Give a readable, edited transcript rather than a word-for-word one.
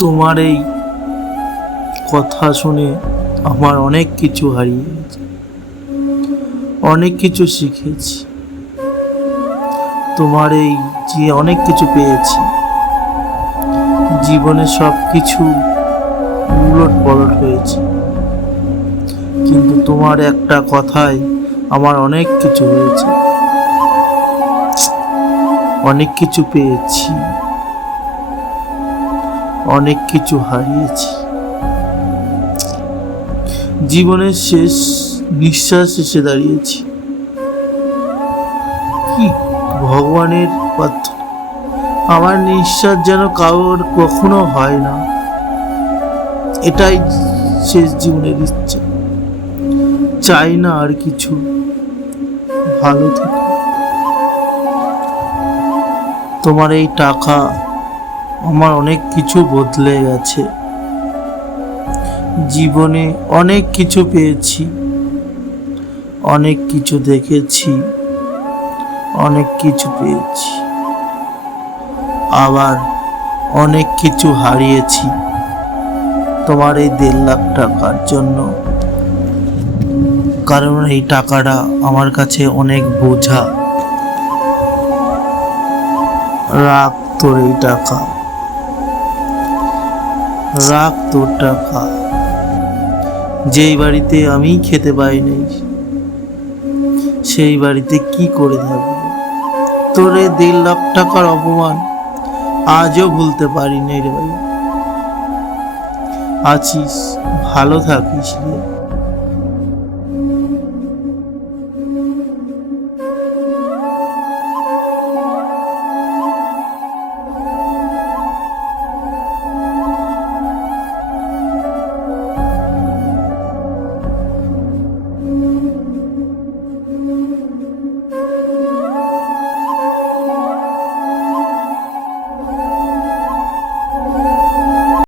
তোমার এই কথা শুনে আমার অনেক কিছু হারিয়ে গেছে, অনেক কিছু শিখেছি। তোমার এই যে অনেক কিছু পেয়েছি, জীবনে সব কিছু উলট পালট হয়েছে, কিন্তু তোমার একটা কথায় আমার অনেক কিছু হয়েছে, অনেক কিছু পেয়েছি, অনেক কিছু হারিয়েছি। জীবনের শেষ নিঃশ্বাস এসে দাঁড়িয়েছি। কি ভগবানের প্রার্থনা, আমার নিঃশ্বাস যেন কারোর কখনো হয় না, এটাই শেষ জীবনের ইচ্ছা। চাই না আর কিছু, ভালো থেকো। তোমার এই টাকা আমার অনেক কিছু বদলে গেছে, জীবনে অনেক কিছু পেয়েছি, অনেক কিছু দেখেছি, অনেক কিছু পেয়েছি, আবার অনেক কিছু হারিয়েছি তোমার এই 1.5 লাখ টাকার জন্য। কারণ এই টাকাটা আমার কাছে অনেক বোঝা। রাখ তোর এই টাকা, রাখ তোর টাকা। যেই বাড়িতে আমি খেতে পাই নাই, সেই বাড়িতে কি করে থাকবো? তোর এই 1.5 লাখ টাকার অপমান আজও ভুলতে পারি নাই রে ভাই। আছিস, ভালো থাকিস রে।